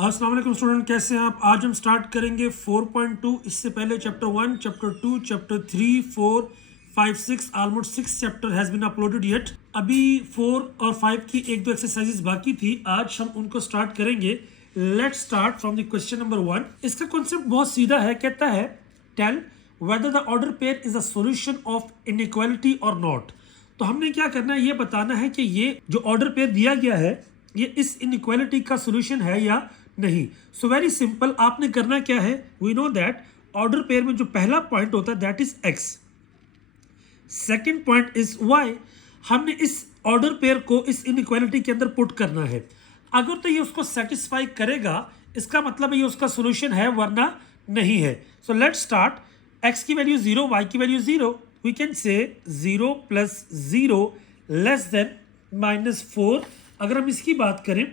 अस्सलाम वालेकुम स्टूडेंट, कैसे हैं आप। आज हम स्टार्ट करेंगे 4.2। इससे पहले chapter 1, chapter 2, chapter 3, 4, 5, 6 almost 6 chapter has been uploaded yet. अभी 4 और 5 की एक दो एक्सरसाइजेस बाकी थी, आज हम उनको स्टार्ट करेंगे। Let's start from the question number 1। इसका कॉन्सेप्ट बहुत सीधा है, कहता है tell whether the order pair is a solution of inequality और नॉट। तो हमने क्या करना है, ये बताना है कि ये जो ऑर्डर पेयर दिया गया है ये इस इनइक्वालिटी का सॉल्यूशन है या नहीं। सो वेरी सिंपल, आपने करना क्या है, we know that order pair में जो पहला पॉइंट होता है that is X, second point is Y. हमने इस ऑर्डर पेयर को इस इनइक्वालिटी के अंदर पुट करना है। अगर तो ये उसको सेटिस्फाई करेगा, इसका मतलब ये उसका सोल्यूशन है, वरना नहीं है। So let's start. एक्स की वैल्यू 0, वाई की वैल्यू 0, वी कैन से 0 + 0 < -4। अगर हम इसकी बात करें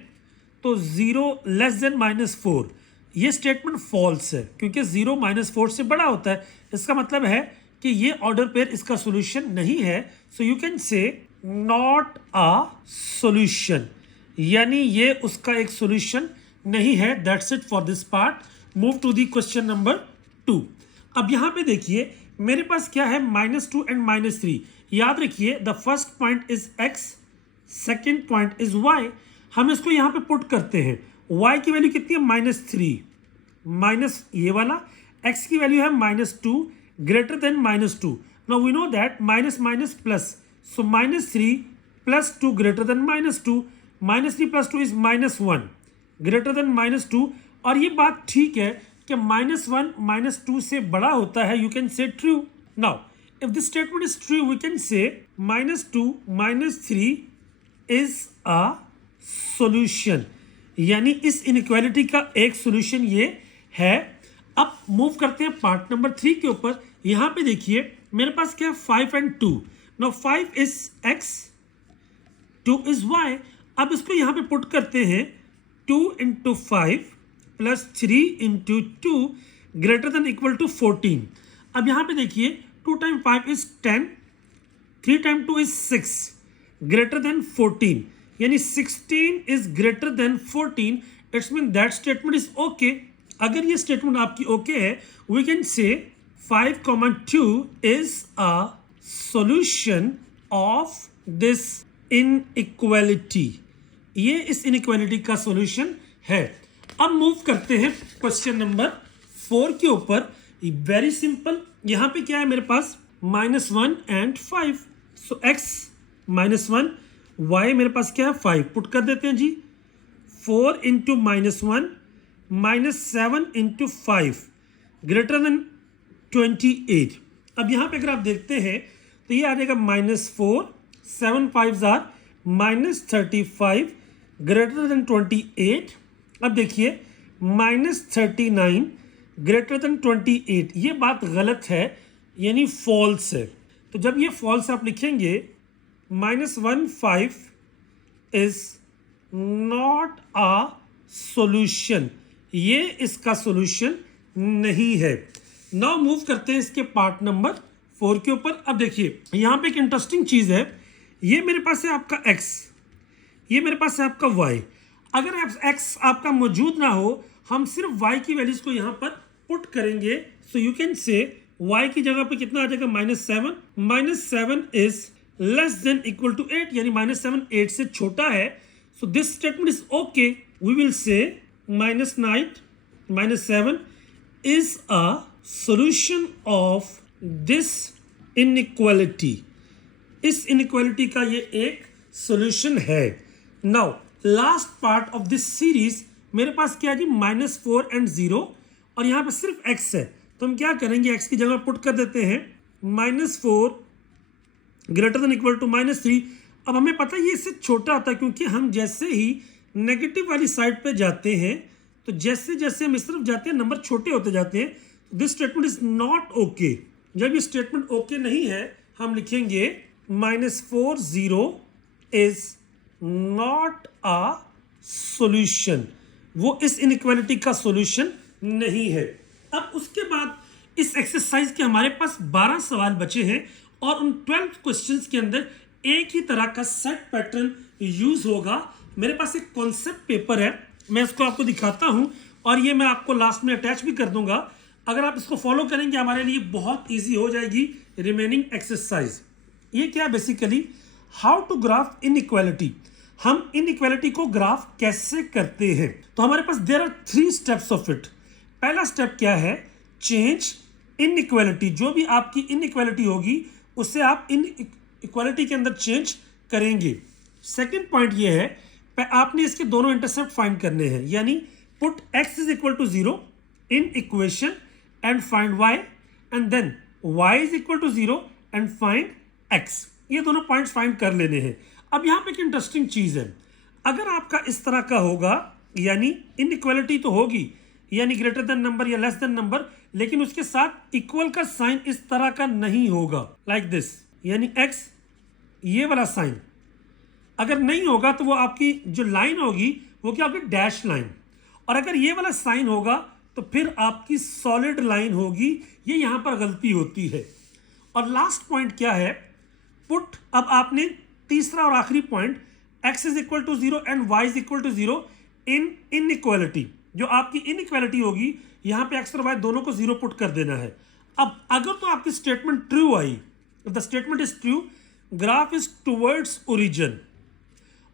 तो 0 < -4, ये स्टेटमेंट फॉल्स है क्योंकि 0 -4 से बड़ा होता है। इसका मतलब है कि ये ऑर्डर पेयर इसका सॉल्यूशन नहीं है। So you can say not a solution, यानी ये उसका एक सॉल्यूशन नहीं है। That's it for this part. Move to the question number 2। अब यहां पे देखिए मेरे पास क्या है, -2 एंड -3। याद रखिए the first point is X, second point is Y. हम इसको यहां पे पुट करते हैं। y की वैल्यू कितनी है, -3, माइनस ये वाला। x की वैल्यू है -2 greater than -2। Now we know that minus minus plus, so -3 + 2 greater than -2, -3 + 2 is -1 greater than -2। और ये बात ठीक है कि -1 -2 से बड़ा होता है, यू कैन से true. Now if this statement is true, we can say -2 -3 is a solution, यानी इस इनइक्वालिटी का एक सॉल्यूशन ये है। अब मूव करते हैं पार्ट नंबर 3 के ऊपर। यहां पे देखिए मेरे पास क्या है, 5 and 2। Now 5 is x, 2 is y। अब इसको यहां पे पुट करते हैं, 2 × 5 + 3 × 2 ग्रेटर देन इक्वल टू 14। अब यहां पे देखिए 2 × 5 is 10, 3 × 2 is 6 ग्रेटर देन 14, यानी 16 is greater than 14। It's mean that statement is okay. अगर ये स्टेटमेंट आपकी ओके है, we can say 5, 2 is a solution of this inequality. ये इस इनइक्वालिटी का सॉल्यूशन है। अब मूव करते हैं क्वेश्चन नंबर 4 के ऊपर। वेरी सिंपल, यहां पे क्या है मेरे पास, -1 and 5। सो x -1, y मेरे पास क्या है 5, पुट कर देते हैं जी। 4 × -1 -7 × 5 ग्रेटर देन 28। अब यहाँ पे अगर आप देखते हैं तो ये आ जाएगा -4, 7 5s are -35 ग्रेटर देन 28। अब देखिए -39 ग्रेटर देन 28, ये बात गलत है, यानी फॉल्स है। तो जब ये फॉल्स आप लिखेंगे, -15 इज नॉट अ सॉल्यूशन, ये इसका सॉल्यूशन नहीं है। नाउ मूव करते हैं इसके पार्ट नंबर 4 के ऊपर। अब देखिए यहां पे एक इंटरेस्टिंग चीज है, ये मेरे पास है आपका x, ये मेरे पास है आपका y। अगर x आपका मौजूद ना हो, हम सिर्फ y की वैल्यूज को यहां पर पुट करेंगे। सो यू कैन से y की जगह पे कितना आ जाएगा, -7। -7 इज < = 8, यानी -7 8 से छोटा है। So this statement is okay. We will say -9 -7 is a solution of this inequality. इस इनइक्वालिटी का ये एक सॉल्यूशन है। Now last part of this series मेरे पास क्या है जी, -4 and 0, और यहां पर सिर्फ x है। तो हम क्या करेंगे, x की जगह पुट कर देते हैं, -4 ग्रेटर देन इक्वल टू -3। अब हमें पता है ये इससे छोटा आता है, क्योंकि हम जैसे ही नेगेटिव वाली साइड पे जाते हैं तो जैसे जैसे हम इस तरफ जाते हैं नंबर छोटे होते जाते हैं। This statement is not okay. जब ये स्टेटमेंट ओके नहीं है, हम लिखेंगे -4 0 इज नॉट अ सॉल्यूशन, वो इस इनइक्वालिटी का सॉल्यूशन नहीं है। अब उसके बाद इस एक्सरसाइज के हमारे पास 12 सवाल बचे हैं, और उन 12 क्वेश्चंस के अंदर एक ही तरह का सेट पैटर्न यूज होगा। मेरे पास एक कॉन्सेप्ट पेपर है, मैं इसको आपको दिखाता हूँ और ये मैं आपको लास्ट में अटैच भी कर दूंगा। अगर आप इसको फॉलो करेंगे हमारे लिए बहुत ईजी हो जाएगी रिमेनिंग एक्सरसाइज। ये क्या basically how to graph inequality, हम इनइक्वालिटी को ग्राफ कैसे करते हैं। तो हमारे पास there are 3 steps of it. पहला स्टेप क्या है, चेंज इनइक्वालिटी, जो भी आपकी इनइक्वालिटी होगी उससे आप इनइक्वालिटी के अंदर चेंज करेंगे। सेकंड पॉइंट ये है, आपने इसके दोनों इंटरसेप्ट फाइंड करने हैं, यानी put x is equal to 0 in equation and find y, and then y is equal to 0 and find x। ये दोनों पॉइंट्स फाइंड कर लेने हैं। अब यहाँ पे एक इंटरेस्टिंग चीज है, अगर आपका इस तरह का होगा यानी इनइक्वालिटी तो होगी, यानी ग्रेटर देन नंबर या लेस देन नंबर, लेकिन उसके साथ इक्वल का साइन इस तरह का नहीं होगा, लाइक दिस, यानी x ये वाला साइन अगर नहीं होगा तो वो आपकी जो लाइन होगी वो क्या होगी, डैश लाइन। और अगर ये वाला साइन होगा तो फिर आपकी सॉलिड लाइन होगी। ये यहाँ पर गलती होती है। और लास्ट पॉइंट क्या है, पुट, अब आपने तीसरा और आखिरी point x is equal to 0 and y is equal to 0 in inequality, जो आपकी इनइक्वालिटी होगी यहाँ पे x और y दोनों को 0 पुट कर देना है। अब अगर तो आपकी statement true I, the statement is true, graph is towards origin.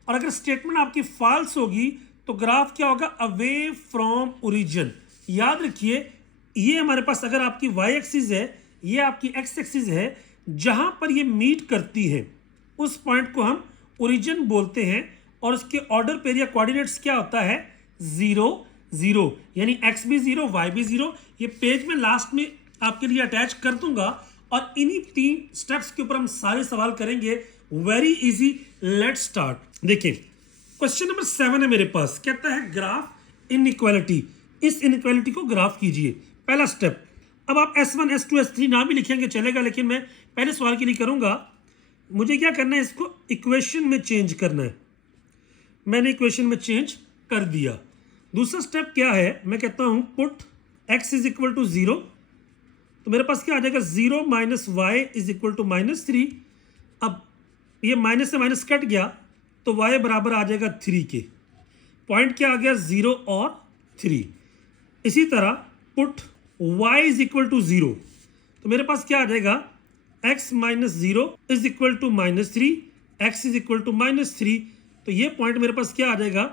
और अगर स्टेटमेंट आपकी फॉल्स होगी तो ग्राफ क्या होगा, अवे फ्रॉम ओरिजिन। याद रखिए ये हमारे पास अगर आपकी y एक्सिस है, ये आपकी x एक्सिस है, जहां पर ये मीट करती है उस पॉइंट को हम ओरिजिन बोलते हैं। और उसके ऑर्डर पेयर या कोऑर्डिनेट्स क्या होता है, 0 0, यानी x भी 0 y भी 0। ये पेज में लास्ट में आपके लिए अटैच कर दूंगा और इन्हीं 3 स्टेप्स के ऊपर हम सारे सवाल करेंगे। Very easy, let's start. देखिए क्वेश्चन नंबर 7 है मेरे पास, कहता है ग्राफ इनइक्वालिटी, इस इनइक्वालिटी को ग्राफ कीजिए। पहला स्टेप, अब आप S1 S2 S3 नाम भी लिखेंगे चलेगा, लेकिन मैं पहले सवाल के लिए करूंगा। मुझे क्या करना है, इसको इक्वेशन में चेंज करना है। मैंने इक्वेशन में चेंज कर दिया। दूसरा स्टेप क्या है, मैं कहता हूं put x is equal to 0, तो मेरे पास क्या आ जाएगा, 0 minus Y is equal to -3। अब ये माइनस से माइनस कट गया तो y बराबर आ जाएगा 3 के। पॉइंट क्या आ गया, 0 और 3। इसी तरह put y is equal to 0, तो मेरे पास क्या आ जाएगा, x minus 0 is equal to -3, x is equal to -3। तो ये पॉइंट मेरे पास क्या आ जाएगा,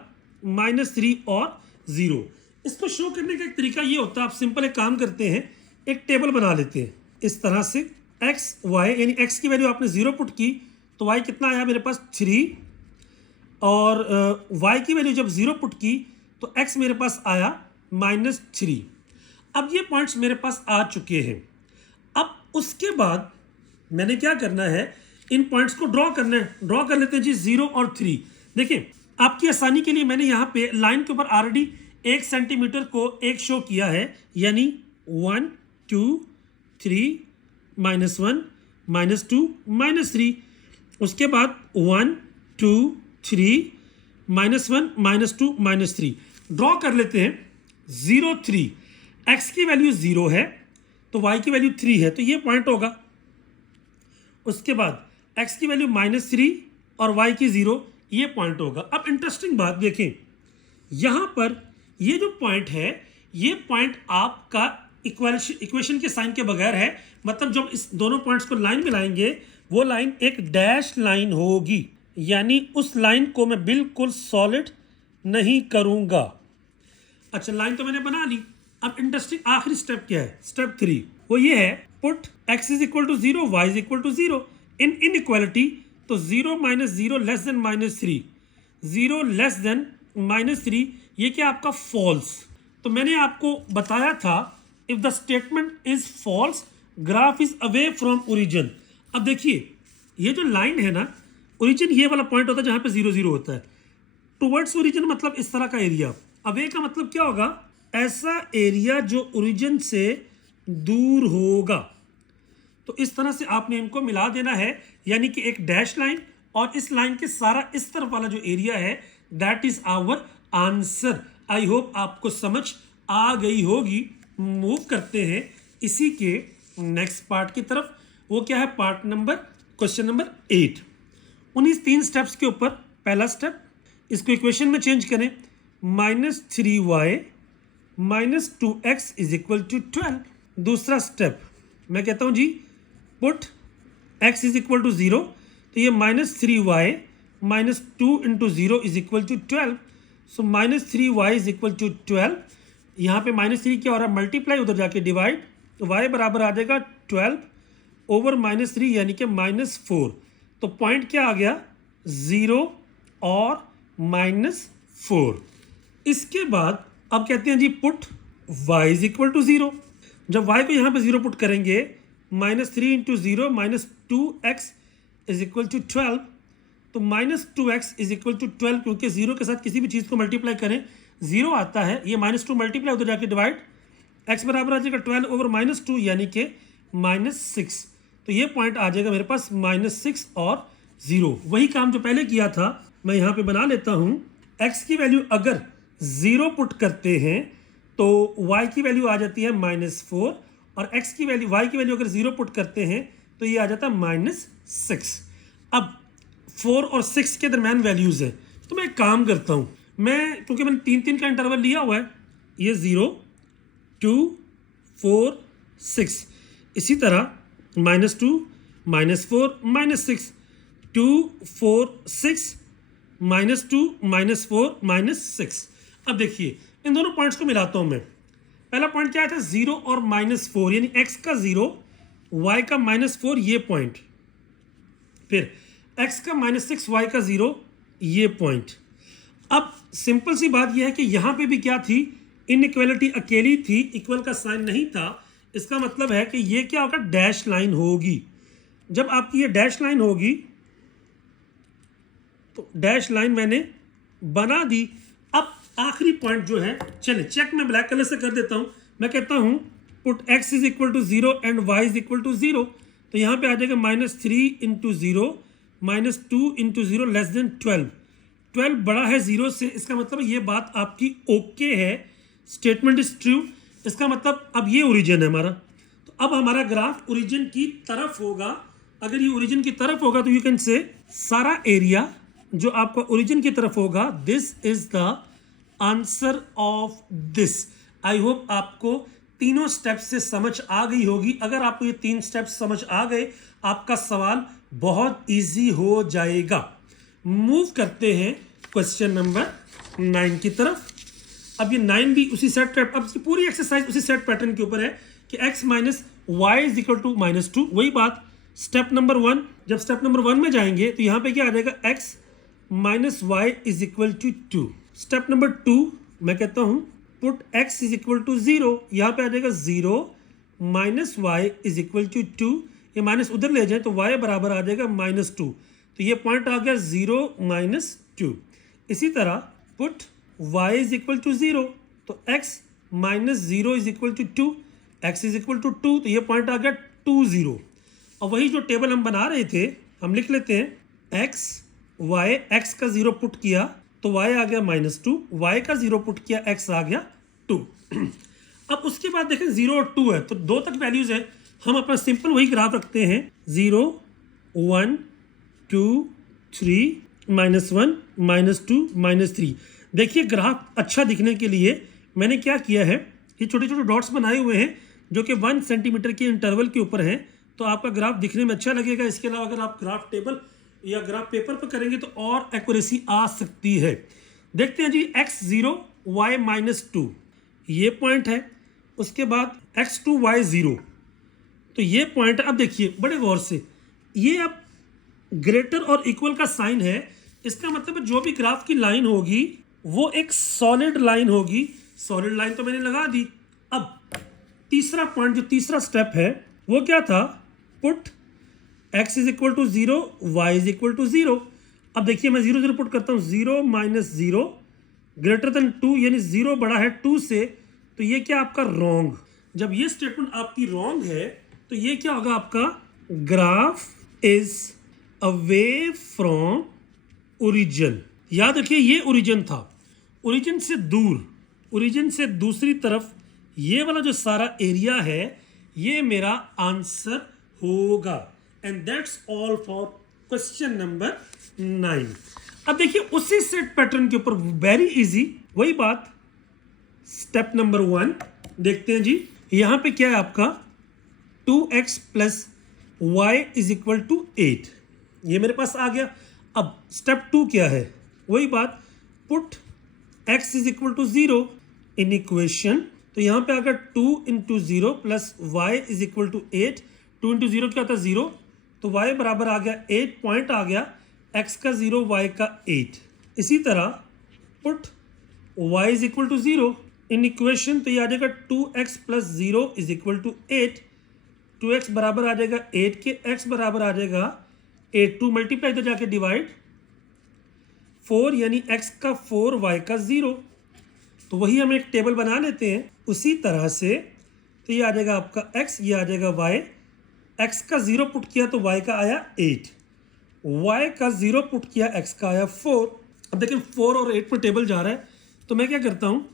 -3 और 0। इसको शो करने का एक तरीका ये होता है, आप सिंपल एक काम करते हैं, एक टेबल बना लेते हैं इस तरह से, x y, यानी x की वैल्यू आपने 0 पुट की तो y कितना आया मेरे पास 3, और y की वैल्यू जब 0 पुट की तो x मेरे पास आया -3। अब ये पॉइंट्स मेरे पास आ चुके हैं। अब उसके बाद मैंने क्या करना है, इन पॉइंट्स को ड्रॉ करना है। ड्रॉ कर लेते हैं जी 0 और 3। देखिए आपकी आसानी के लिए मैंने यहाँ पे लाइन के ऊपर ऑलरेडी 1 सेंटीमीटर को एक शो किया है, यानी 1 2 3 -1 -2 -3। उसके बाद 1 2 3 -1 -2 -3 ड्रॉ कर लेते हैं। 0 3, x की वैल्यू 0 है तो y की वैल्यू 3 है, तो ये पॉइंट होगा। उसके बाद x की वैल्यू -3 और y की 0, ये पॉइंट होगा। अब इंटरेस्टिंग बात देखें, यहां पर ये जो पॉइंट है, ये पॉइंट आपका इक्वेशन के साइन के बगैर है, मतलब जब इस दोनों पॉइंट्स को लाइन में लाएंगे वो लाइन एक डैश लाइन होगी, यानी उस लाइन को मैं बिल्कुल सॉलिड नहीं करूंगा। अच्छा लाइन तो मैंने बना ली। अब इंटरेस्टिंग आखिरी स्टेप क्या है, स्टेप 3, वो ये है put x is equal to 0 y is equal to 0 in inequality. तो 0 minus 0 less than -3, 0 less than -3, ये क्या आपका फॉल्स। तो मैंने आपको बताया था if the statement is false graph is away from origin. अब देखिए ये जो लाइन है ना, ओरिजिन ये वाला पॉइंट होता है जहां पे 0 0 होता है। टुवर्ड्स ओरिजिन मतलब इस तरह का एरिया। अवे का मतलब क्या होगा, ऐसा एरिया जो ओरिजिन से दूर होगा। तो इस तरह से आपने इनको मिला देना है, यानी कि एक डैश लाइन और इस लाइन के सारा इस तरफ वाला जो एरिया है, that is our answer. I hope आपको समझ आ गई होगी। मूव करते हैं इसी के नेक्स्ट पार्ट की तरफ। वो क्या है, पार्ट नंबर, क्वेश्चन नंबर 8। उन्हीं 3 स्टेप्स के ऊपर पहला स्टेप, इसको इक्वेशन में चेंज करें। -3y -2x is equal to 12। दूसरा स्टेप मैं कहता हूँ जी put x is equal to 0, तो ये -3y -2 into 0 is equal to 12। So -3y is equal to 12। यहाँ पे -3 क्या हो रहा है, मल्टीप्लाई, उधर जाके डिवाइड, तो y बराबर आ जाएगा 12 ओवर -3 यानी कि -4। तो पॉइंट क्या आ गया, 0 और -4। इसके बाद अब कहते हैं जी put y is equal to 0। जब y को यहाँ पे 0 पुट करेंगे, -3 into 0 -2x is equal to 12। तो -2x इज इक्वल टू 12, क्योंकि 0 के साथ किसी भी चीज़ को मल्टीप्लाई करें 0 आता है, ये -2 मल्टीप्लाई उधर जाके डिवाइड, x बराबर आ जाएगा 12 ओवर -2 यानी कि -6। तो ये पॉइंट आ जाएगा मेरे पास -6 और 0। वही काम जो पहले किया था मैं यहाँ पे बना लेता हूँ। x की वैल्यू अगर 0 पुट करते हैं तो y की वैल्यू आ जाती है -4, और x की वैल्यू, y की वैल्यू अगर 0 पुट करते हैं तो ये आ जाता है -6। अब 4 और 6 के दरमियान वैल्यूज़ है, तो मैं एक काम करता हूँ, मैं क्योंकि मैंने 3-3 का इंटरवल लिया हुआ है, ये 0 2 4 6, इसी तरह -2 -4 -6 2 4 6 -2 -4 -6। अब देखिए इन दोनों पॉइंट्स को मिलाता हूँ मैं। पहला पॉइंट क्या था, 0 और -4, यानी x का 0 y का -4 ये पॉइंट, फिर x का -6 y का 0 ये पॉइंट। अब सिंपल सी बात यह है कि यहाँ पे भी क्या थी, इनइक्वालिटी अकेली थी, इक्वल का साइन नहीं था। इसका मतलब है कि ये क्या होगा, डैश लाइन होगी। जब आपकी ये डैश लाइन होगी तो डैश लाइन मैंने बना दी। अब आखिरी पॉइंट जो है, चलिए चेक मैं ब्लैक कलर से कर देता हूं। मैं कहता हूं put x is equal to 0 and y is equal to 0, तो यहाँ पे आ जाएगा -3 इंटू 0 -2 इंटू 0 लेस देन 12। 12 बड़ा है 0 से, इसका मतलब ये बात आपकी ओके है, स्टेटमेंट इज ट्रू। इसका मतलब अब ये ओरिजिन है हमारा, तो अब हमारा ग्राफ ओरिजिन की तरफ होगा। अगर ये ओरिजिन की तरफ होगा तो यू कैन से सारा एरिया जो आपका ओरिजिन की तरफ होगा, this is the answer of this. I hope आपको तीनों स्टेप्स से समझ आ गई होगी। अगर आपको ये 3 स्टेप्स समझ आ गए, आपका सवाल बहुत इजी हो जाएगा। मूव करते हैं क्वेश्चन नंबर 9 की तरफ। अब ये 9 भी उसी सेट, अब इसकी पूरी एक्सरसाइज उसी सेट पैटर्न के ऊपर है कि x minus Y is equal to -2। वही बात स्टेप नंबर 1, जब स्टेप नंबर 1 में जाएंगे तो यहाँ पे क्या आ जाएगा, x minus Y is equal to 2। Step number 2 मैं कहता हूँ put x is equal to 0, यहाँ पे आ जाएगा 0 minus Y is equal to 2। ये माइनस उधर ले जाए तो y बराबर आ जाएगा -2, तो ये पॉइंट आ गया 0 -2। इसी तरह put y is equal to 0, तो x minus 0 is equal to 2, x is equal to 2, तो ये पॉइंट आ गया 2 0। और वही जो टेबल हम बना रहे थे हम लिख लेते हैं, x का 0 पुट किया तो y आ गया -2, y का 0 पुट किया x आ गया 2। अब उसके बाद देखें 0 और 2 है तो 2 तक वैल्यूज है, हम अपना सिंपल वही ग्राफ रखते हैं, 0 1 2 3 -1 -2 -3। देखिए ग्राफ अच्छा दिखने के लिए मैंने क्या किया है, ये छोटे छोटे डॉट्स बनाए हुए हैं जो कि 1 सेंटीमीटर के इंटरवल के ऊपर हैं, तो आपका ग्राफ दिखने में अच्छा लगेगा। इसके अलावा अगर आप ग्राफ टेबल या ग्राफ पेपर पर करेंगे तो और एक्यूरेसी आ सकती है। देखते हैं जी x0 y -2 ये पॉइंट है, उसके बाद x2 y 0, तो ये पॉइंट है। अब देखिए बड़े गौर से, ये अब ग्रेटर और इक्वल का साइन है, इसका मतलब है जो भी ग्राफ की लाइन होगी वो एक सॉलिड लाइन होगी। सॉलिड लाइन तो मैंने लगा दी। अब तीसरा पॉइंट, जो तीसरा स्टेप है वो क्या था, put x is equal to 0 y is equal to 0। अब देखिए मैं 0 0 पुट करता हूँ, 0 -0 ग्रेटर देन 2, यानी 0 बड़ा है 2 से, तो ये क्या आपका रॉन्ग। जब ये स्टेटमेंट आपकी रॉन्ग है तो ये क्या होगा, आपका graph is away from origin. याद रखिए ये ओरिजिन था, ओरिजिन से दूर, ओरिजिन से दूसरी तरफ ये वाला जो सारा एरिया है ये मेरा आंसर होगा। And that's all for question number 9। अब देखिए उसी सेट पैटर्न के ऊपर वेरी इजी वही बात, स्टेप नंबर 1 देखते हैं जी। यहां पे क्या है आपका 2x plus y is equal to 8, ये मेरे पास आ गया। अब स्टेप 2 क्या है, वही बात, put x is equal to 0 in equation, तो यहां पे आ गया 2 into 0 plus y is equal to 8, 2 into 0 क्या होता है 0, तो y बराबर आ गया 8, पॉइंट आ गया x का 0 y का 8। इसी तरह put y is equal to 0 in equation, तो ये आ जाएगा 2x plus 0 is equal to 8, 2x बराबर आ जाएगा 8 के, x बराबर आ जाएगा 8, 2 मल्टीप्लाई इधर जाके डिवाइड 4 यानी x का 4 y का 0, तो वही हम एक टेबल बना लेते हैं उसी तरह से। तो ये आ जाएगा आपका x, ये आ जाएगा y, x का 0 पुट किया तो y का आया 8, y का 0 पुट किया x का आया 4। अब देखिए 4 और 8 में टेबल जा रहा है, तो मैं क्या करता हूँ,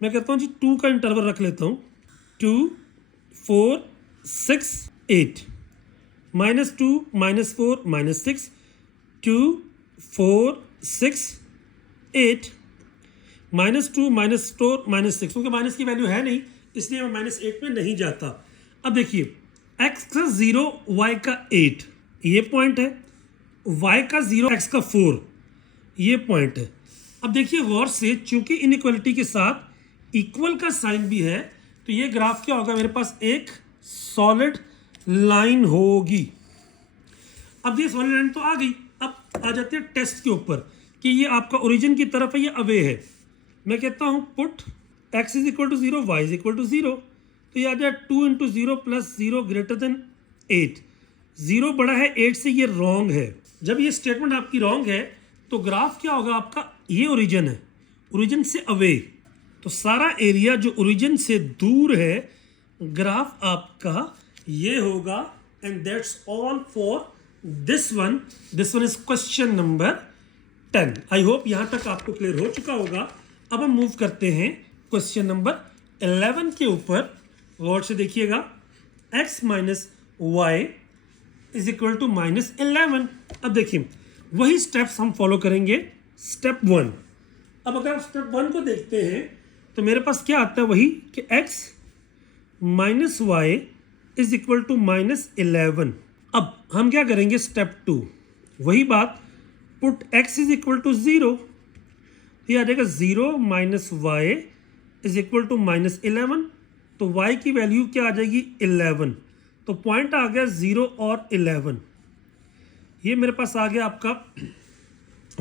मैं कहता हूँ जी 2 का इंटरवल रख लेता हूँ, 2 4 6 8, -2 -4 -6, 2 4 6 8, -2 -4 -6, क्योंकि माइनस की वैल्यू है नहीं इसलिए मैं -8 में नहीं जाता। अब देखिए x का 0 y का 8 ये पॉइंट है, y का 0 x का 4 ये पॉइंट है। अब देखिए गौर से, चूंकि इनइक्वालिटी के साथ इक्वल का साइन भी है, तो ये ग्राफ क्या होगा, मेरे पास एक सॉलिड लाइन होगी। अब ये सॉलिड लाइन तो आ गई, अब आ जाते हैं टेस्ट के ऊपर कि ये आपका ओरिजिन की तरफ है, ये अवे है। मैं कहता हूँ put x is equal to 0 y is equal to 0, तो ये आ जाए 2 इंटू 0 प्लस 0 ग्रेटर देन 8, 0 बड़ा है 8 से, ये रॉन्ग है। जब ये स्टेटमेंट आपकी रॉन्ग है तो ग्राफ क्या होगा आपका, ये ओरिजिन है, ओरिजिन से अवे, तो सारा एरिया जो ओरिजिन से दूर है ग्राफ आपका ये होगा। And that's all for this one is question number 10। I hope यहां तक आपको क्लियर हो चुका होगा। अब हम मूव करते हैं क्वेश्चन नंबर 11 के ऊपर, गौर से देखिएगा, x minus Y is equal to -11। अब देखिए वही स्टेप्स हम फॉलो करेंगे। स्टेप 1, अब अगर आप स्टेप 1 को देखते हैं तो मेरे पास क्या आता है, वही कि x minus Y is equal to -11। अब हम क्या करेंगे, स्टेप 2 वही बात, put x is equal to 0, ये आ जाएगा 0 minus Y is equal to -11, तो y की वैल्यू क्या आ जाएगी 11, तो पॉइंट आ गया 0 और 11, ये मेरे पास आ गया आपका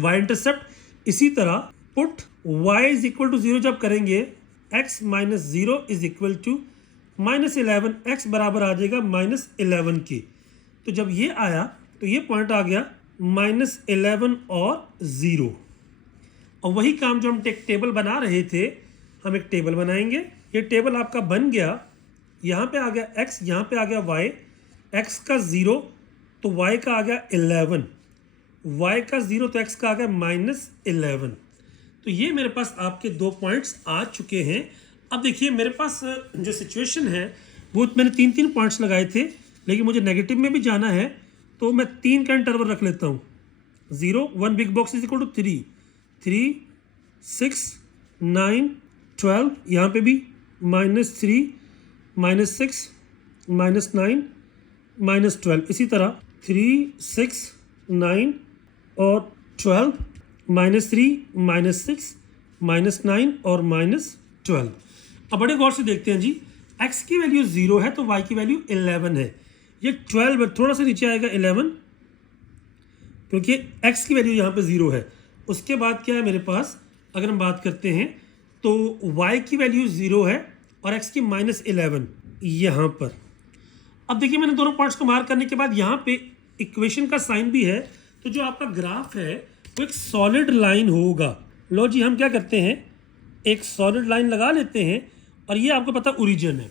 y इंटरसेप्ट। इसी तरह put y is equal to 0 जब करेंगे, x minus 0 is equal to -11, x बराबर आ जाएगा -11 की, तो जब ये आया तो ये पॉइंट आ गया -11 और 0। और वही काम जो हम एक टेबल बना रहे थे, हम एक टेबल बनाएंगे। ये टेबल आपका बन गया, यहाँ पे आ गया x, यहाँ पे आ गया y, x का 0 तो y का आ गया 11, y का 0 तो x का आ गया -11। तो ये मेरे पास आपके 2 पॉइंट्स आ चुके हैं। अब देखिए मेरे पास जो सिचुएशन है वो मैंने 3 पॉइंट्स लगाए थे, लेकिन मुझे नेगेटिव में भी जाना है, तो मैं 3 का इंटरवल रख लेता हूँ। 0 1 big box is equal to 3 3 6 9 12, यहाँ पे भी -3 -6 -9 -12, इसी तरह 3 6 9 और 12 -3 -6 -9 और -12। अब बड़े गौर से देखते हैं जी, x की वैल्यू 0 है तो y की वैल्यू 11 है, ये 12 है, थोड़ा सा नीचे आएगा 11, क्योंकि x की वैल्यू यहाँ पे 0 है। उसके बाद क्या है मेरे पास, अगर हम बात करते हैं तो y की वैल्यू 0 है और x की -11 यहाँ पर। अब देखिए मैंने दोनों पॉइंट्स को मार्क करने के बाद यहाँ पे इक्वेशन का साइन भी है, तो जो आपका ग्राफ है वो एक सॉलिड लाइन होगा। लो जी हम क्या करते हैं, एक सॉलिड लाइन लगा लेते हैं, और ये आपको पता ओरिजिन है।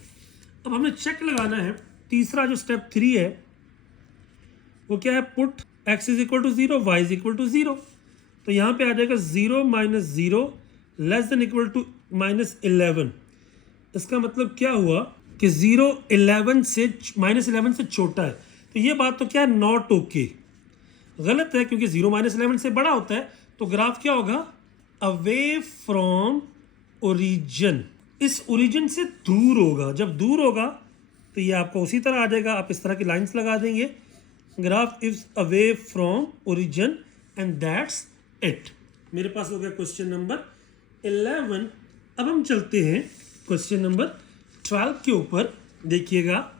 अब हमें चेक लगाना है, तीसरा जो स्टेप 3 है वो क्या है, put x is equal to 0 y is equal to 0, तो यहाँ पे आ जाएगा 0 - 0 लेस देन इक्वल टू -11। इसका मतलब क्या हुआ कि 0 11 से -11 से छोटा है, तो ये बात तो क्या है, नॉट ओके। गलत है क्योंकि 0 माइनस 11 से बड़ा होता है, तो ग्राफ क्या होगा, अवे फ्रॉम ओरिजिन, इस ओरिजिन से दूर होगा। जब दूर होगा तो ये आपको उसी तरह आ जाएगा, आप इस तरह की लाइंस लगा देंगे, graph is away from origin and that's it. मेरे पास हो गया क्वेश्चन नंबर 11। अब हम चलते हैं क्वेश्चन नंबर 12 के ऊपर। देखिएगा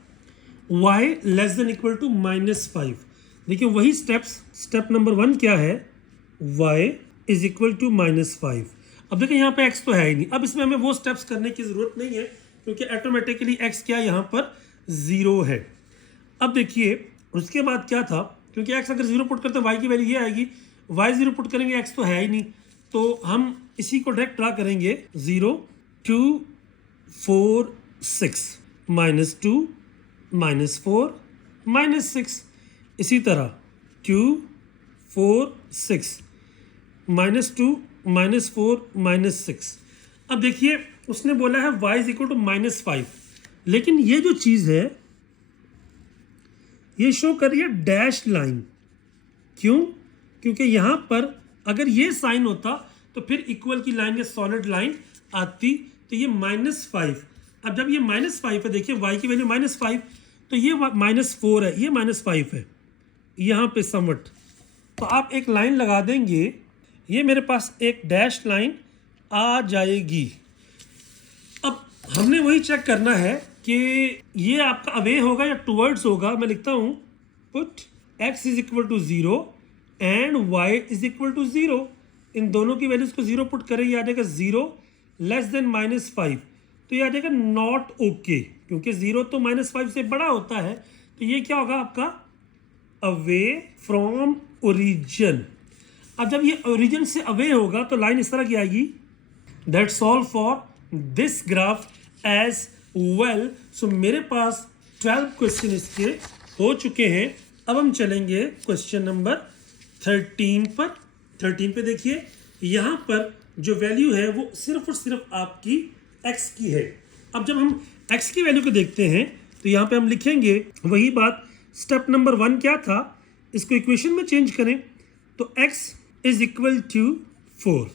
y less than equal to -5। देखिए वही स्टेप्स, स्टेप नंबर 1 क्या है, y इज इक्वल टू -5। अब देखिए यहाँ पे x तो है ही नहीं, अब इसमें हमें वो स्टेप्स करने की ज़रूरत नहीं है क्योंकि ऑटोमेटिकली x क्या यहाँ पर 0 है। अब देखिए उसके बाद क्या था, क्योंकि x अगर 0 पुट करते हैं y की वैल्यू ये आएगी, y 0 पुट करेंगे x तो है ही नहीं, तो हम इसी को डायरेक्ट ड्रा करेंगे 0 2 4 6 -2 -4 -6, इसी तरह 2 4 6 -2 -4 -6। अब देखिए उसने बोला है y इज इक्वल टू -5, लेकिन ये जो चीज़ है ये शो कर रही है डैश लाइन। क्यों? क्योंकि यहाँ पर अगर ये साइन होता तो फिर इक्वल की लाइन या सॉलिड लाइन आती, तो ये -5। अब जब ये -5 है, देखिए y की वैल्यू -5, तो ये -4 है, ये -5 है यहाँ पे समवट, तो आप एक लाइन लगा देंगे, ये मेरे पास एक डैश लाइन आ जाएगी। अब हमने वही चेक करना है कि ये आपका अवे होगा या टुवर्ड्स होगा। मैं लिखता हूँ put x is equal to 0 and y is equal to 0। इन दोनों की वैल्यूज को 0 पुट करें, ये आ जाएगा 0 लेस देन -5, तो ये आ जाएगा नॉट ओके, क्योंकि 0 तो -5 से बड़ा होता है, तो ये क्या होगा आपका अवे फ्रॉम ओरिजिन। अब जब ये ओरिजिन से अवे होगा तो लाइन इस तरह की आएगी। That's all for this graph as well. So मेरे पास 12 क्वेश्चन इसके हो चुके हैं। अब हम चलेंगे क्वेश्चन नंबर 13 पर। 13 पे देखिए यहाँ पर जो वैल्यू है वो सिर्फ और सिर्फ आपकी x की है। अब जब हम x की वैल्यू को देखते हैं तो यहाँ पे हम लिखेंगे वही बात, स्टेप नंबर 1 क्या था, इसको इक्वेशन में चेंज करें तो x इज इक्वल टू 4।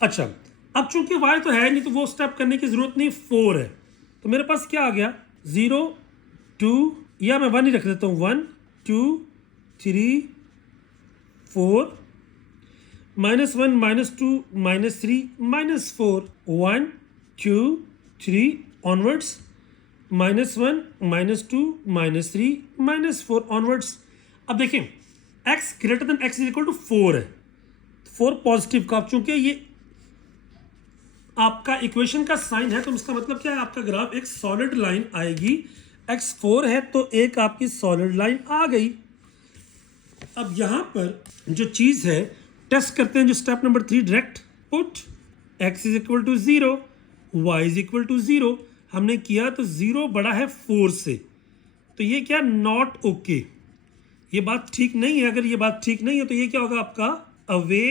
अच्छा, अब चूंकि y तो है नहीं तो वो स्टेप करने की जरूरत नहीं, 4 है, तो मेरे पास क्या आ गया 0 2, या मैं 1 ही रख देता हूँ, 1 2 3 4 -1 -2 -3 -4 1 2 3 ऑनवर्ड्स, -1 -2 -3 -4 ऑनवर्ड्स। अब देखें x greater than x is equal to 4 है, 4 पॉजिटिव का, चूंकि ये आपका इक्वेशन का साइन है तो इसका मतलब क्या है, आपका ग्राफ एक सॉलिड लाइन आएगी। x 4 है तो एक आपकी सॉलिड लाइन आ गई। अब यहाँ पर जो चीज़ है टेस्ट करते हैं, जो step number 3 direct put x is equal to 0 y is equal to 0। हमने किया तो 0 बड़ा है 4 से, तो ये क्या नॉट ओके, ये बात ठीक नहीं है। अगर ये बात ठीक नहीं है तो ये क्या होगा आपका अवे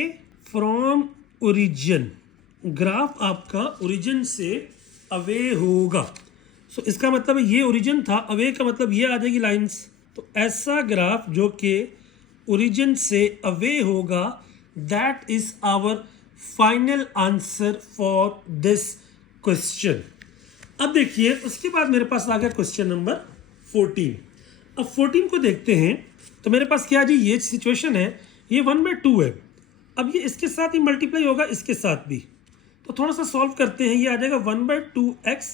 फ्रॉम ओरिजिन, ग्राफ आपका ओरिजिन से अवे होगा। सो इसका मतलब ये ओरिजिन था, अवे का मतलब ये आ जाएगी लाइंस। तो ऐसा ग्राफ जो कि ओरिजिन से अवे होगा, that is our final answer for this question. अब देखिए उसके बाद मेरे पास आ गया क्वेश्चन नंबर 14। अब 14 को देखते हैं तो मेरे पास क्या जी, ये सिचुएशन है, ये 1/2 है। अब ये इसके साथ ही मल्टीप्लाई होगा, इसके साथ भी, तो थोड़ा सा सॉल्व करते हैं। ये आ जाएगा 1/2x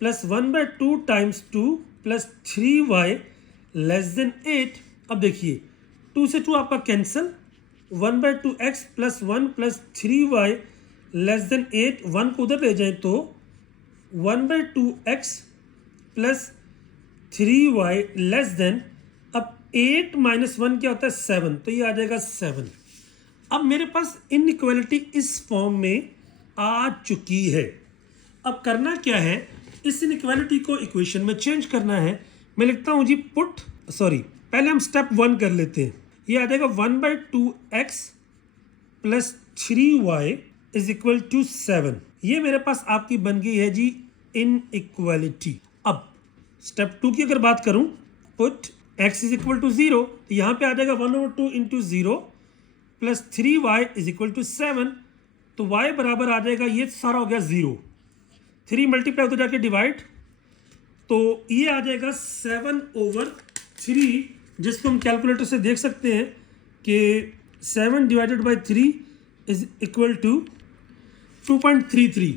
plus 1/2 times 2 plus 3y less than 8। अब देखिए 2 से 2 आपका cancel, 1/2x plus 1 plus 3y less than 8, 1 को उधर ले जाएं तो 1/2x plus 3y less than, अब 8 - 1 क्या होता है 7, तो ये आ जाएगा 7। अब मेरे पास इनइक्वालिटी इस फॉर्म में आ चुकी है। अब करना क्या है, इस इनइक्वालिटी को इक्वेशन में चेंज करना है। मैं लिखता हूँ जी पुट, सॉरी पहले हम स्टेप 1 कर लेते हैं। ये आ जाएगा 1/2x plus 3y is equal to 7। ये मेरे पास आपकी बन गई है जी इनइक्वालिटी। अब स्टेप 2 की अगर बात करूं, put x is equal to 0, तो यहाँ पे आ जाएगा 1/2 into 0 plus 3y is equal to 7, तो y बराबर आ जाएगा, ये सारा हो गया 0, 3 मल्टीप्लाई होते जाके डिवाइड, तो ये आ जाएगा 7/3, जिसको हम कैलकुलेटर से देख सकते हैं कि 7 divided by 3 is equal to 2.33,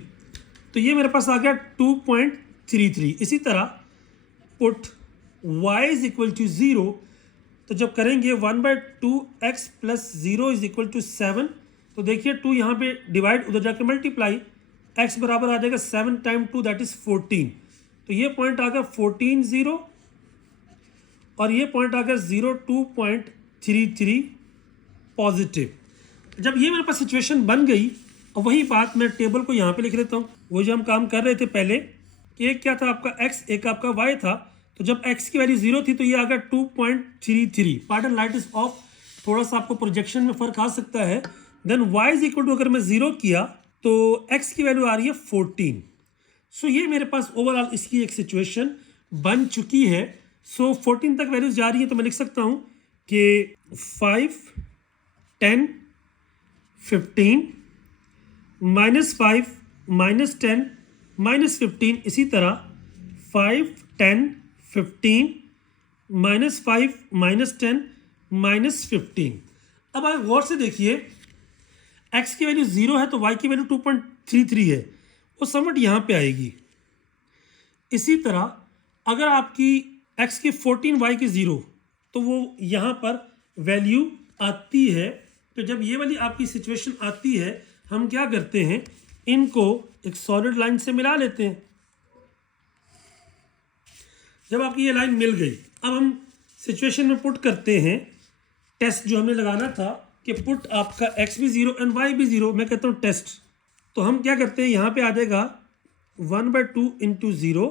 तो ये मेरे पास आ गया 2.33। इसी तरह put y is equal to 0, तो जब करेंगे 1/2x plus 0 is equal to 7, तो देखिए 2 यहाँ पे डिवाइड, उधर जाके मल्टीप्लाई, x बराबर आ जाएगा 7 टाइम 2 दैट इज 14, तो ये पॉइंट आ गया 14 0, और ये पॉइंट आ गया 0.233 पॉजिटिव। जब ये मेरे पास सिचुएशन बन गई, और वही बात मैं टेबल को यहाँ पे लिख लेता हूँ, वो जो हम काम कर रहे थे पहले कि एक क्या था आपका x, एक आपका y था, तो जब x की वैल्यू 0 थी तो ये आ गया 2.33। पार्डन लाइट इज ऑफ, थोड़ा सा आपको प्रोजेक्शन में फर्क आ सकता है। Then y is equal to, अगर मैं 0 किया तो x की वैल्यू आ रही है 14। सो ये मेरे पास ओवरऑल इसकी एक सिचुएशन बन चुकी है। सो 14 तक वैल्यूज जा रही है, तो मैं लिख सकता हूँ कि 5, 10, 15, -5, -10, -15, इसी तरह 5, 10, 15, -5, -10, -15। अब आप गौर से देखिए, x की वैल्यू 0 है तो y की वैल्यू 2.33 है, वो समझ यहाँ पे आएगी। इसी तरह अगर आपकी x की 14, y की 0, तो वो यहाँ पर वैल्यू आती है। तो जब ये वाली आपकी सिचुएशन आती है, हम क्या करते हैं, इनको एक सॉलिड लाइन से मिला लेते हैं। जब आपकी ये लाइन मिल गई, अब हम सिचुएशन में पुट करते हैं टेस्ट जो हमें लगाना था कि पुट आपका x भी 0 एंड y भी 0, मैं कहता हूँ टेस्ट। तो हम क्या करते हैं, यहाँ पे आ जाएगा 1/2 into 0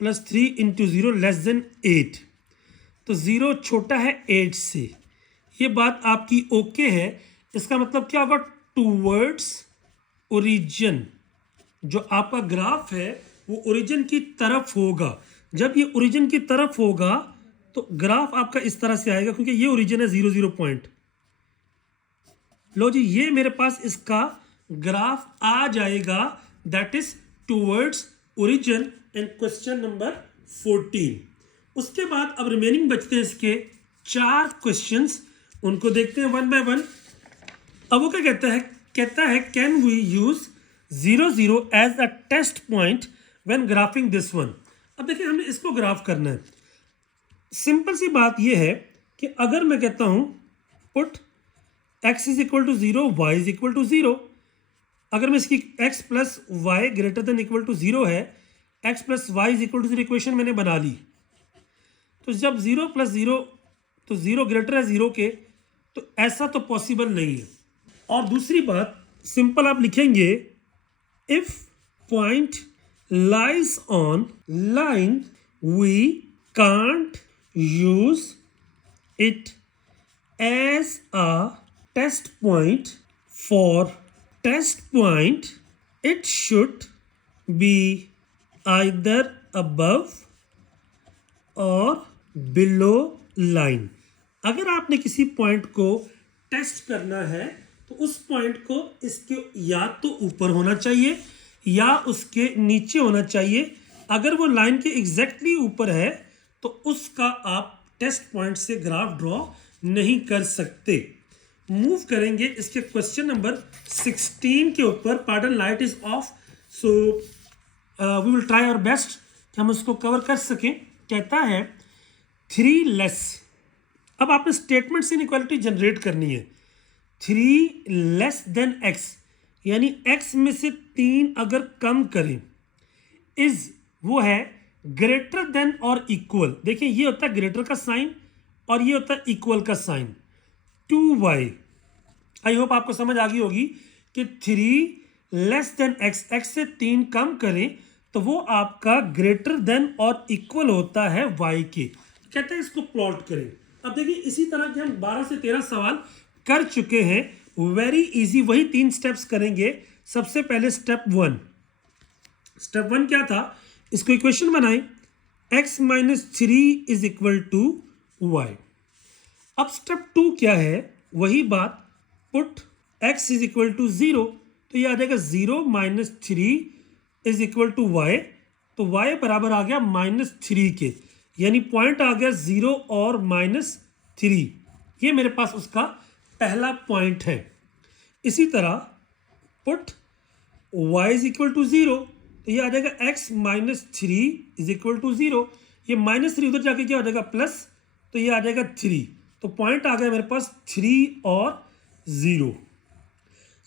plus 3 into 0 less then 8, तो 0 छोटा है 8 से, ये बात आपकी ओके है। इसका मतलब क्या होगा, टूवर्ड्स ओरिजिन, जो आपका ग्राफ है वो ओरिजिन की तरफ होगा। जब ये ओरिजिन की तरफ होगा तो ग्राफ आपका इस तरह से आएगा, क्योंकि ये ओरिजिन है 0 0 पॉइंट। लो जी, ये मेरे पास इसका ग्राफ आ जाएगा, that is towards origin and question number 14। उसके बाद अब रिमेनिंग बचते हैं इसके 4 क्वेश्चंस, उनको देखते हैं 1 बाय 1। अब वो क्या कहता है can we use 0 0 as a test point when graphing this one. अब देखिए, हमने इसको ग्राफ करना है। सिंपल सी बात ये है कि अगर मैं कहता हूं put x is equal to 0, y is equal to 0, अगर मैं इसकी x plus y greater than equal to 0 है, x plus y is equal to 0 equation मैंने बना ली, तो जब 0 प्लस 0 तो 0 ग्रेटर है 0 के, तो ऐसा तो पॉसिबल नहीं है। और दूसरी बात, सिंपल आप लिखेंगे if point lies on line we can't use it as a test point. For test point it should be either above or below line. अगर आपने किसी पॉइंट को टेस्ट करना है तो उस पॉइंट को इसके या तो ऊपर होना चाहिए या उसके नीचे होना चाहिए। अगर वो लाइन के एग्जैक्टली ऊपर है तो उसका आप टेस्ट पॉइंट से ग्राफ ड्रॉ नहीं कर सकते। मूव करेंगे इसके क्वेश्चन नंबर 16 के ऊपर। Pardon light is off, so we will try our best कि हम उसको कवर कर सकें। कहता है 3 लेस। अब आपने स्टेटमेंट से इनइक्वालिटी जनरेट करनी है। 3 लेस देन x, यानी x में से 3 अगर कम करें, इज वो है ग्रेटर देन और इक्वल। देखिए, ये होता है ग्रेटर का साइन और ये होता है इक्वल का साइन। 2y, आई होप आपको समझ आ गई होगी कि 3 लेस देन x, x से 3 कम करें तो वो आपका ग्रेटर देन और इक्वल होता है y के। कहते हैं इसको प्लॉट करें। अब देखिए, इसी तरह के हम 12 से 13 सवाल कर चुके हैं। वेरी इजी, वही 3 स्टेप्स करेंगे। सबसे पहले स्टेप 1। स्टेप 1 क्या था, इसको इक्वेशन बनाएं। x - 3 is equal to y। अब स्टेप 2 क्या है, वही बात, put x is equal to 0, तो ये आ जाएगा 0 minus 3 is equal to y, तो y बराबर आ गया -3 के, यानी पॉइंट आ गया 0 और -3, ये मेरे पास उसका पहला पॉइंट है। इसी तरह put y is equal to 0, तो ये आ जाएगा x minus 3 is equal to 0, ये -3 उधर जाके क्या हो जाएगा प्लस, तो ये आ जाएगा 3, तो पॉइंट आ गया मेरे पास 3 और 0।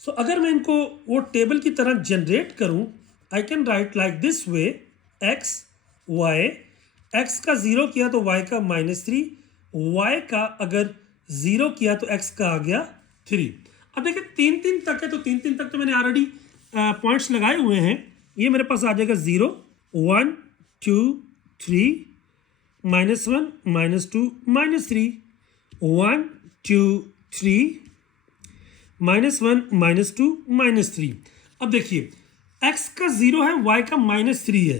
सो अगर मैं इनको वो टेबल की तरह जनरेट करूं, I can write like this way, x y, x का 0 किया तो y का -3, y का अगर 0 किया तो x का आ गया 3। अब देखिए 3 तक है, तो 3 तक तो मैंने ऑलरेडी पॉइंट्स लगाए हुए हैं, ये मेरे पास आ जाएगा 0 1 2 3 -1 -2 -3 1 2 3 -1 -2 -3। अब देखिए x का 0 है, y का -3 है,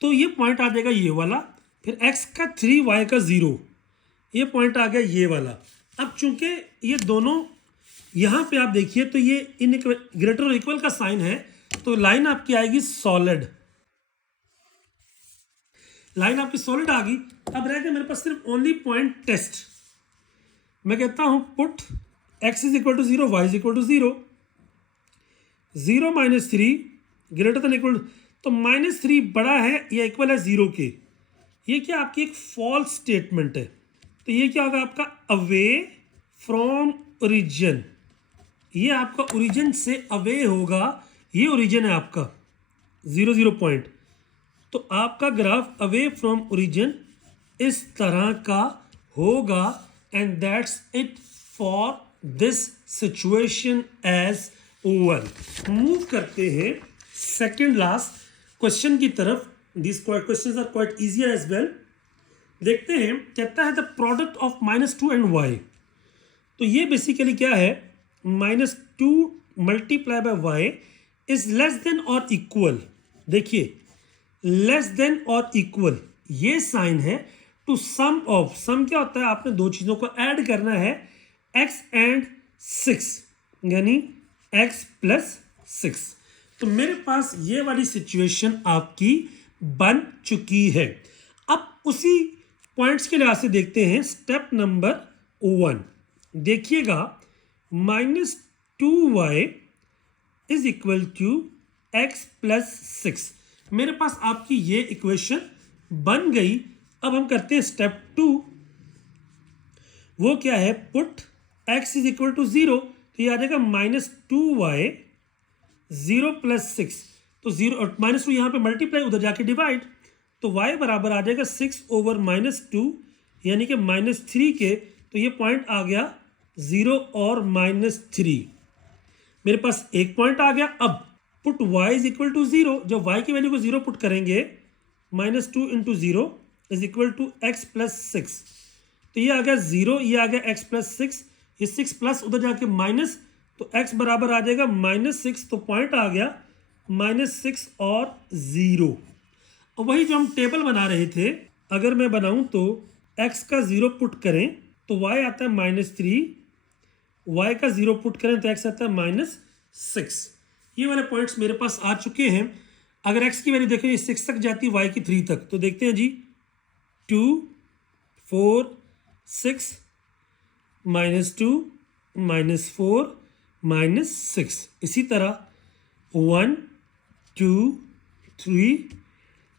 तो ये पॉइंट आ जाएगा ये वाला, फिर x का 3 y का 0, ये पॉइंट आ गया ये वाला। अब चूंकि ये दोनों यहाँ पे आप देखिए तो ये इन ग्रेटर और इक्वल का साइन है, तो लाइन आपकी आएगी सॉलिड, लाइन आपकी सॉलिड आ गई। अब रह गया मेरे पास सिर्फ ओनली पॉइंट टेस्ट। मैं कहता हूं put x is equal to 0, y is equal to 0, 0 -3 greater than equal, तो -3 बड़ा है या इक्वल है 0 के, ये क्या आपकी एक फॉल्स स्टेटमेंट है, तो ये क्या होगा आपका अवे फ्रॉम ओरिजिन, ये आपका ओरिजिन से अवे होगा, ये ओरिजिन है आपका 0 0 पॉइंट, तो आपका ग्राफ अवे फ्रॉम ओरिजिन इस तरह का होगा, and that's it for this situation as 1। Move करते हैं सेकेंड लास्ट क्वेश्चन की तरफ। This questions are quite easier as well. देखते हैं, कहता है the product of -2 and y, तो ये बेसिकली क्या है, -2 multiply by y is less than or equal, देखिए लेस देन और इक्वल ये साइन है टू सम ऑफ, सम क्या होता है, आपने दो चीजों को ऐड करना है, x एंड 6, यानी x प्लस 6। तो मेरे पास ये वाली सिचुएशन आपकी बन चुकी है। अब उसी पॉइंट्स के लिहाज से देखते हैं स्टेप नंबर 1। देखिएगा -2y is equal to x plus 6, मेरे पास आपकी ये इक्वेशन बन गई। अब हम करते हैं स्टेप 2, वो क्या है, put x is equal to 0, तो ये आ जाएगा -2y 0 प्लस 6, तो 0 और -2 यहाँ पे मल्टीप्लाई, उधर जाके डिवाइड, तो y बराबर आ जाएगा 6 ओवर -2, यानी कि -3 के, तो ये पॉइंट आ गया 0 और -3, मेरे पास एक पॉइंट आ गया। अब put y is equal to 0, जब y की वैल्यू को 0 पुट करेंगे, -2 into 0 is equal to x plus 6, तो ये आ गया 0, ये आ गया x प्लस 6, ये 6 प्लस उधर जाके माइनस, तो x बराबर आ जाएगा -6, तो पॉइंट आ गया -6 और 0। और वही जो हम टेबल बना रहे थे, अगर मैं बनाऊं तो x का 0 पुट करें तो y आता है -3, y का 0 पुट करें तो x आता है -6। ये वाले पॉइंट्स मेरे पास आ चुके हैं। अगर x की वैल्यू देखें, ये 6 तक जाती है, y की 3 तक, तो देखते हैं जी, 2 4 6 -2 -4 -6, इसी तरह 1 2 3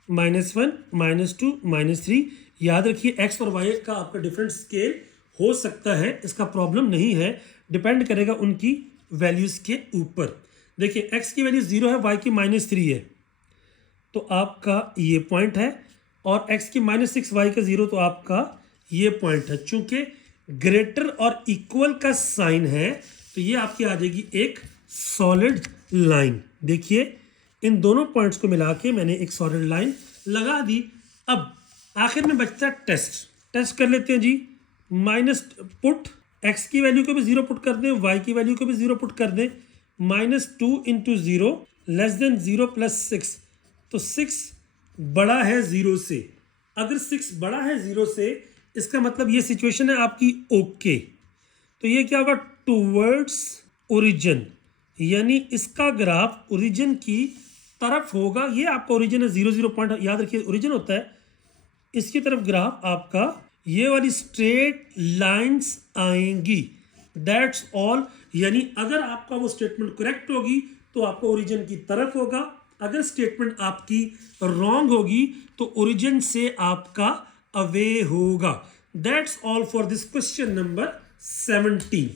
-1 -2 -3। याद रखिए x और y का आपका डिफरेंट स्केल हो सकता है, इसका प्रॉब्लम नहीं है, डिपेंड करेगा उनकी वैल्यूज़ के ऊपर। देखिए x की वैल्यू 0 है, y की -3 है, तो आपका ये पॉइंट है, और x की -6 y का 0, तो आपका ये पॉइंट है। चूंकि ग्रेटर और इक्वल का साइन है, तो ये आपकी आ जाएगी एक सॉलिड लाइन। देखिए इन दोनों पॉइंट्स को मिला के मैंने एक सॉलिड लाइन लगा दी। अब आखिर में बचता है टेस्ट कर लेते हैं जी। पुट x की वैल्यू को भी 0 पुट कर दें, y की वैल्यू को भी 0 पुट कर दें, -2 इंटू 0 लेस देन 0 प्लस 6, तो 6 बड़ा है 0 से। अगर 6 बड़ा है 0 से, इसका मतलब ये सिचुएशन है आपकी ओके। तो ये क्या होगा, टूवर्ड्स ओरिजिन, यानी इसका ग्राफ ओरिजिन की तरफ होगा। ये आपका ओरिजिन है, 0 पॉइंट याद रखिए ओरिजिन होता है। इसकी तरफ ग्राफ आपका ये वाली स्ट्रेट लाइंस आएंगी, दैट्स ऑल। यानी अगर आपका वो स्टेटमेंट करेक्ट होगी तो आपका ओरिजिन की तरफ होगा, अगर स्टेटमेंट आपकी रॉन्ग होगी तो ओरिजिन से आपका अवे होगा। That's all for this question number 17।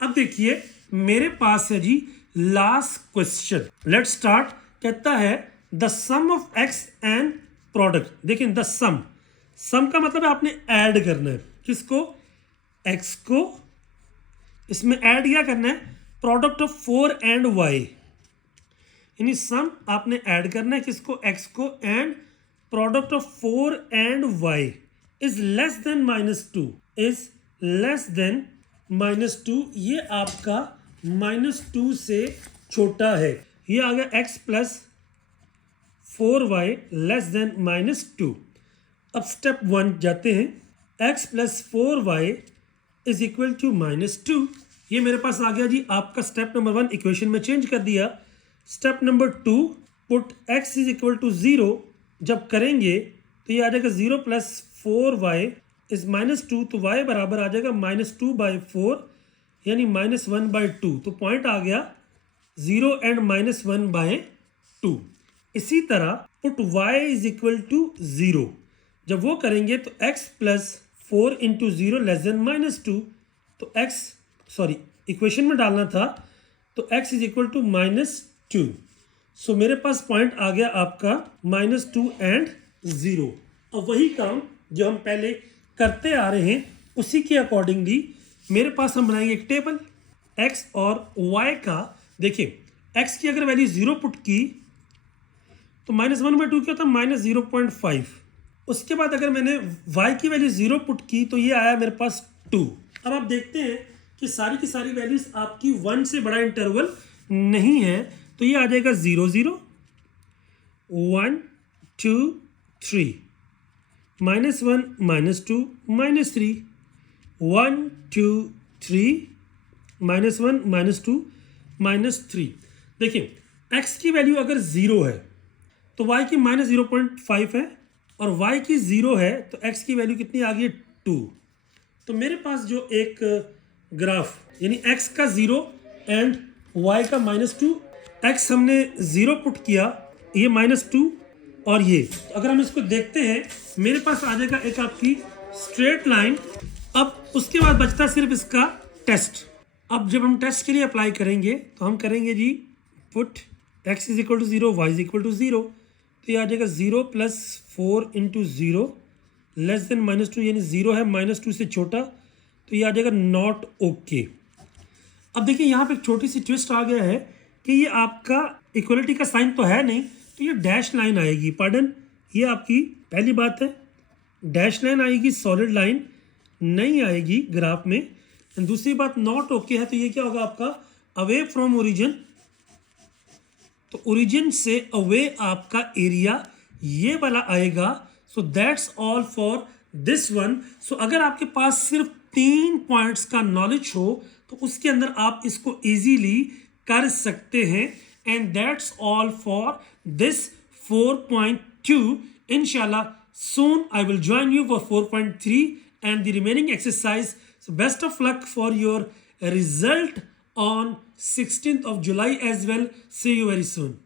अब देखिए मेरे पास है जी लास्ट क्वेश्चन, लेट्स स्टार्ट। कहता है the sum of x and product. देखिए द सम, सम का मतलब है आपने ऐड करना है, किसको, एक्स को, इसमें ऐड क्या करना है, प्रोडक्ट ऑफ 4 एंड वाई, यानी सम आपने ऐड करना है किसको, एक्स को, and product of 4 and y is less than -2, is less than -2। ये आपका -2 से छोटा है, ये आ गया x plus 4y less than -2। अब स्टेप 1 जाते हैं, x plus 4y is equal to -2। ये मेरे पास आ गया जी आपका स्टेप नंबर 1, इक्वेशन में चेंज कर दिया। Step number 2, put x is equal to 0। जब करेंगे तो ये आ जाएगा 0 प्लस 4y इज -2, तो y बराबर आ जाएगा -2/4 यानी -1/2। तो पॉइंट आ गया 0 एंड -1/2। इसी तरह put y is equal to 0। जब वो करेंगे तो x plus 4 into 0 less than -2, तो x सॉरी इक्वेशन में डालना था, तो x इज इक्वल टू -2। सो मेरे पास पॉइंट आ गया आपका -2 एंड 0। अब वही काम जो हम पहले करते आ रहे हैं उसी के अकॉर्डिंगली मेरे पास हम बनाएंगे एक टेबल x और y का। देखिए x की अगर वैल्यू 0 पुट की तो -1/2 क्या होता है, -0.5। उसके बाद अगर मैंने y की वैल्यू 0 पुट की तो ये आया मेरे पास 2। अब आप देखते हैं कि सारी की सारी वैल्यूज आपकी 1 से बड़ा इंटरवल नहीं है, तो ये आ जाएगा 0 0 1 2 3 -1 -2 -3 1 2 3 -1 -2 -3। देखिए x की वैल्यू अगर 0 है तो y की -0.5 है, और y की 0 है तो x की वैल्यू कितनी आ गई, 2। तो मेरे पास जो एक ग्राफ यानी x का 0 एंड y का -2, x हमने 0 पुट किया, ये -2 और ये, तो अगर हम इसको देखते हैं मेरे पास आ जाएगा एक आपकी स्ट्रेट लाइन। अब उसके बाद बचता सिर्फ इसका टेस्ट। अब जब हम टेस्ट के लिए अप्लाई करेंगे तो हम करेंगे जी put x is equal to 0 y is equal to 0, तो ये आ जाएगा 0 प्लस 4 इंटू 0 लेस देन -2, यानी 0 है -2 से छोटा, तो ये आ जाएगा नॉट ओके। अब देखिए यहाँ पे एक छोटी सी ट्विस्ट आ गया है कि ये आपका इक्वलिटी का साइन तो है नहीं, तो ये डैश लाइन आएगी। पार्डन, ये आपकी पहली बात है, डैश लाइन आएगी, सॉलिड लाइन नहीं आएगी ग्राफ में। दूसरी बात नॉट ओके है, तो ये क्या होगा आपका अवे फ्रॉम ओरिजिन, तो ओरिजिन से अवे आपका एरिया ये वाला आएगा। So that's all for this one. So अगर आपके पास सिर्फ 3 पॉइंट्स का नॉलेज हो तो उसके अंदर आप इसको इजीली कर सकते हैं। And that's all for this 4.2। इंशाल्लाह soon I will join you for 4.3 and the remaining exercise. So best of luck for your result on 16th of July as well. See you very soon.